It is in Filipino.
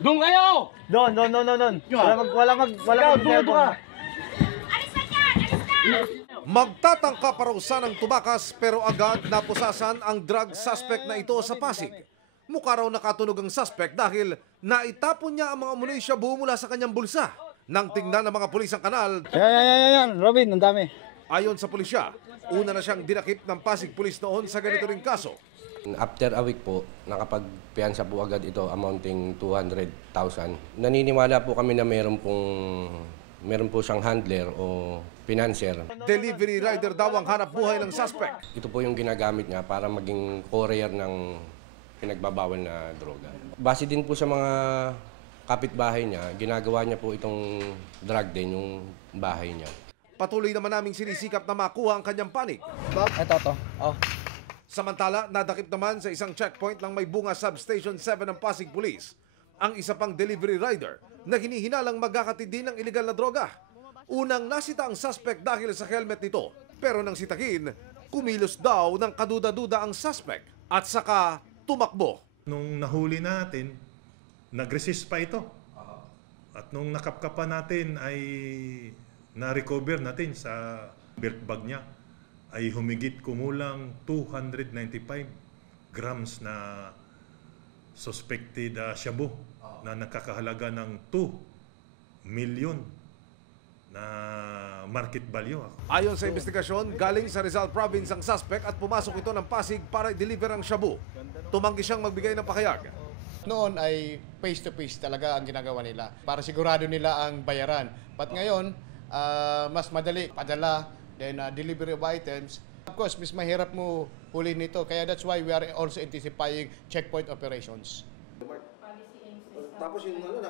Doon kayo! Doon. Wala mag Ka. Magtatangka parusa ng tumakas pero agad napusasan ang drug suspect na ito sa Pasig. Mukha raw nakatunog ang suspect dahil naitapon niya ang mga amunay shabu mula sa kanyang bulsa. Nang tingnan ng mga pulis ang kanal, Yan, Robin, ang dami. ayon sa pulisya, una na siyang dinakip ng Pasig Police noon sa ganito ring kaso. After a week po, nakapagpiyansa po agad ito amounting 200,000. Naniniwala po kami na meron po siyang handler o financier. Delivery rider daw ang hanap buhay ng suspect. Ito po yung ginagamit niya para maging courier ng pinagbabawal na droga. Base din po sa mga kapitbahay niya, ginagawa niya po itong drug din yung bahay niya. Patuloy naman naming sinisikap na makuha ang kanyang panig. Ito. Oh. Samantala, nadakip naman sa isang checkpoint lang may bunga Substation 7 ng Pasig Police ang isa pang delivery rider na hinihinalang magkakatid din ng iligal na droga. Unang nasita ang suspect dahil sa helmet nito, pero nang sitakin, kumilos daw ng kaduda-duda ang suspect at saka tumakbo. Nung nahuli natin, nag-resist pa ito. At nung nakapkapa natin ay na-recover natin sa belt bag niya ay humigit kumulang 295 grams na suspected shabu na nakakahalaga ng 2 million na market value. Ayon sa investigasyon, galing sa Rizal Province ang suspect at pumasok ito ng Pasig para i-deliver ang shabu. Tumanggi siyang magbigay ng pakayag. Noon ay face-to-face talaga ang ginagawa nila para sigurado nila ang bayaran. But ngayon, mas madali padala, then delivery of items. Of course, mas mahirap mo huli nito. Kaya that's why we are also intensifying checkpoint operations. Tapos yung